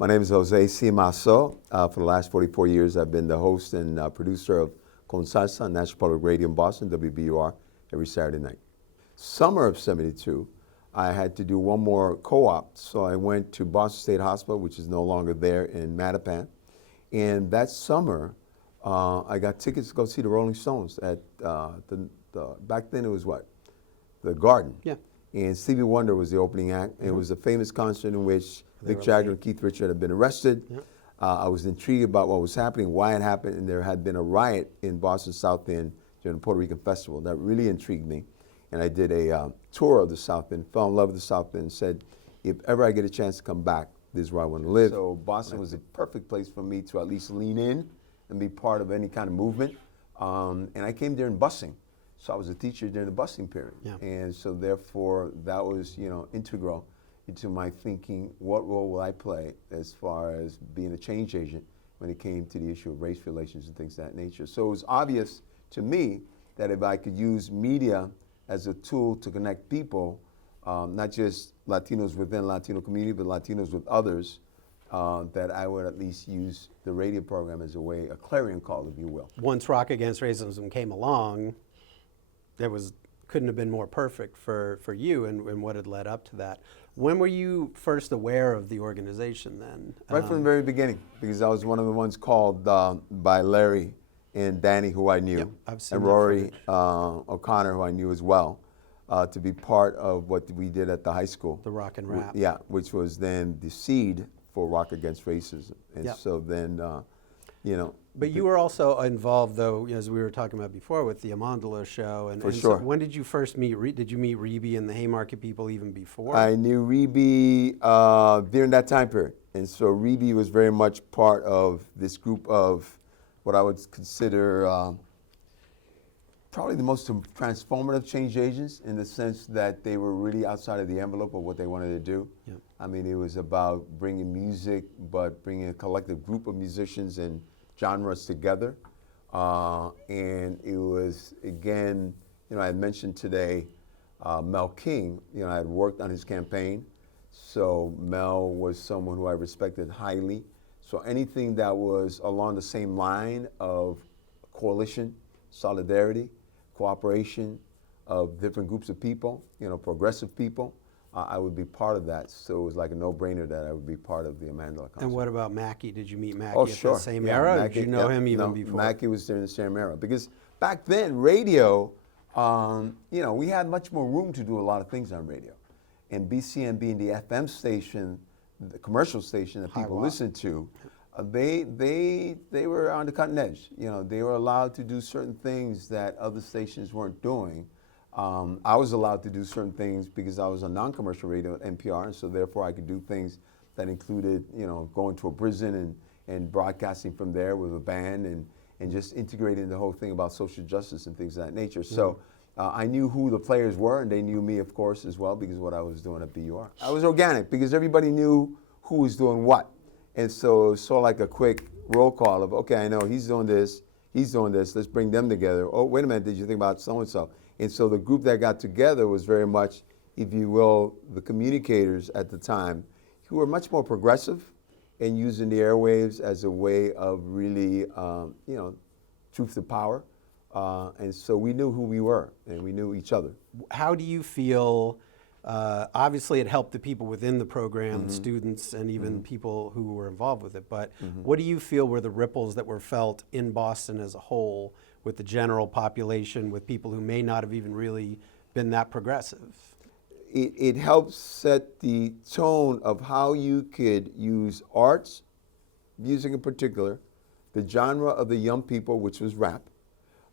My name is José Massó. For the last 44 years, I've been the host and producer of Salsa on National Public Radio in Boston, WBUR, every Saturday night. Summer of '72, I had to do one more co-op, so I went to Boston State Hospital, which is no longer there, in Mattapan. And that summer, I got tickets to go see the Rolling Stones at back then it was what? The Garden. Yeah. And Stevie Wonder was the opening act. It was a famous concert in which Mick Jagger and Keith Richards had been arrested. Yeah. I was intrigued about what was happening, why it happened, and there had been a riot in Boston South End during the Puerto Rican Festival. That really intrigued me. And I did a tour of the South End, fell in love with the South End, and said, if ever I get a chance to come back, this is where I want to live. So Boston was the perfect place for me to at least lean in and be part of any kind of movement. And I came there in busing. So I was a teacher during the busing period. Yeah. And so therefore, that was, integral into my thinking, what role will I play as far as being a change agent when it came to the issue of race relations and things of that nature. So it was obvious to me that if I could use media as a tool to connect people, not just Latinos within Latino community, but Latinos with others, that I would at least use the radio program as a clarion call, if you will. Once Rock Against Racism came along, couldn't have been more perfect for you and what had led up to that. When were you first aware of the organization then? Right from the very beginning, because I was one of the ones called by Larry and Danny, who I knew, and Rory O'Connor, who I knew as well, to be part of what we did at the high school. The Rock and Rap. Yeah, which was then the seed for Rock Against Racism. And so then, But you were also involved, though, as we were talking about before, with the Amandala show. And sure. So when did you first meet? Did you meet Reby and the Haymarket people even before? I knew Reby during that time period, and so Reby was very much part of this group of what I would consider probably the most transformative change agents, in the sense that they were really outside of the envelope of what they wanted to do. Yeah. I mean, it was about bringing music, but bringing a collective group of musicians and genres together. And it was, again, I had mentioned today Mel King. I had worked on his campaign. So Mel was someone who I respected highly. So anything that was along the same line of coalition, solidarity, cooperation of different groups of people, progressive people, I would be part of that. So it was like a no-brainer that I would be part of the Amandala Council. And what about Mackey? Did you meet Mackey at the same era? Mackey, did you know him even before? Mackey was during the same era. Because back then, radio, we had much more room to do a lot of things on radio. And BCM being the FM station, the commercial station that people listened to, they were on the cutting edge. They were allowed to do certain things that other stations weren't doing. I was allowed to do certain things because I was on non-commercial radio at NPR, and so therefore I could do things that included, going to a prison and broadcasting from there with a band and just integrating the whole thing about social justice and things of that nature. So I knew who the players were, and they knew me, of course, as well, because of what I was doing at BUR. I was organic because everybody knew who was doing what. And so it was sort of like a quick roll call of, okay, I know he's doing this, let's bring them together. Oh, wait a minute, did you think about so-and-so? And so the group that got together was very much, if you will, the communicators at the time, who were much more progressive and using the airwaves as a way of really, truth to power. And so we knew who we were, and we knew each other. How do you feel, obviously it helped the people within the program, students, and even people who were involved with it, but what do you feel were the ripples that were felt in Boston as a whole, with the general population, with people who may not have even really been that progressive? It helps set the tone of how you could use arts, music in particular, the genre of the young people, which was rap,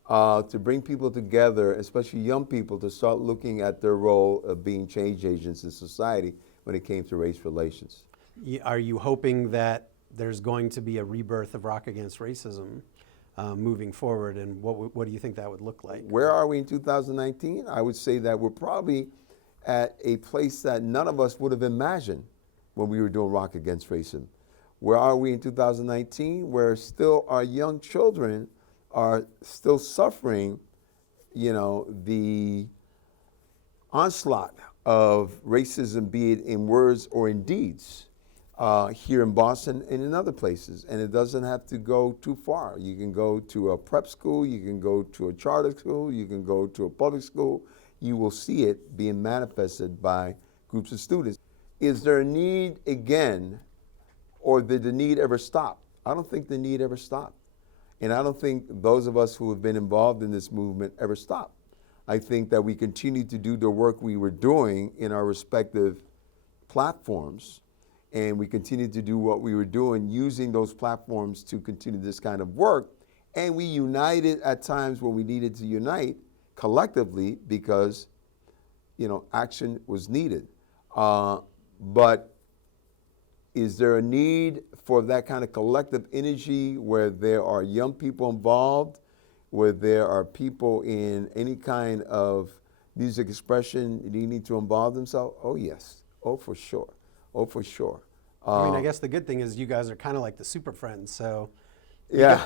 to bring people together, especially young people, to start looking at their role of being change agents in society when it came to race relations. Are you hoping that there's going to be a rebirth of Rock Against Racism moving forward, and what do you think that would look like? Where are we in 2019? I would say that we're probably at a place that none of us would have imagined when we were doing Rock Against Racism. Where are we in 2019? Where still our young children are still suffering, the onslaught of racism, be it in words or in deeds. here in Boston and in other places. And it doesn't have to go too far. You can go to a prep school, you can go to a charter school, you can go to a public school. You will see it being manifested by groups of students. Is there a need again, or did the need ever stop? I don't think the need ever stopped. And I don't think those of us who have been involved in this movement ever stopped. I think that we continue to do the work we were doing in our respective platforms, and we continue to do what we were doing using those platforms to continue this kind of work. And we united at times when we needed to unite collectively because, action was needed. But is there a need for that kind of collective energy where there are young people involved, where there are people in any kind of music expression needing to involve themselves? Oh, yes. Oh, for sure. Oh, for sure. I guess the good thing is you guys are kind of like the Super Friends. So yeah,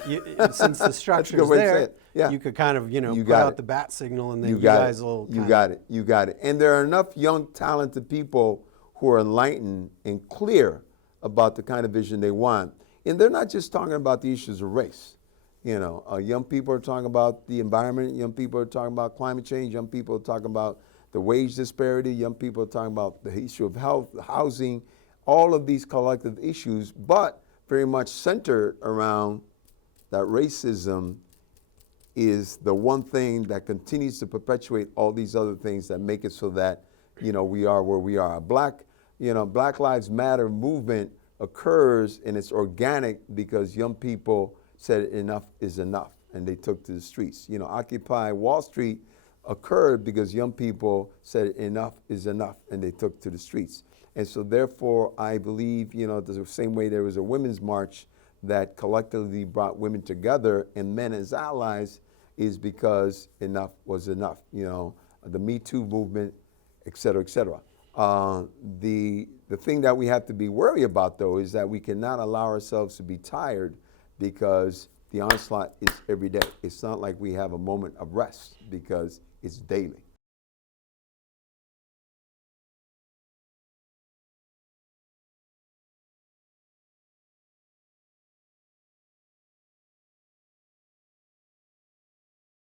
since the structure's there, yeah. you could kind of, You put got out it. the bat signal, and then You you got guys it. will You got it. You got it. And there are enough young, talented people who are enlightened and clear about the kind of vision they want. And they're not just talking about the issues of race. Young people are talking about the environment. Young people are talking about climate change. Young people are talking about the wage disparity. Young people are talking about the issue of health, housing, all of these collective issues, but very much centered around that racism is the one thing that continues to perpetuate all these other things that make it so that, we are where we are. Black Lives Matter movement occurs and it's organic because young people said enough is enough and they took to the streets. Occupy Wall Street occurred because young people said enough is enough and they took to the streets. And so therefore, I believe, the same way there was a women's march that collectively brought women together and men as allies is because enough was enough. The Me Too movement, et cetera, et cetera. The thing that we have to be wary about, though, is that we cannot allow ourselves to be tired because the onslaught is every day. It's not like we have a moment of rest because it's daily.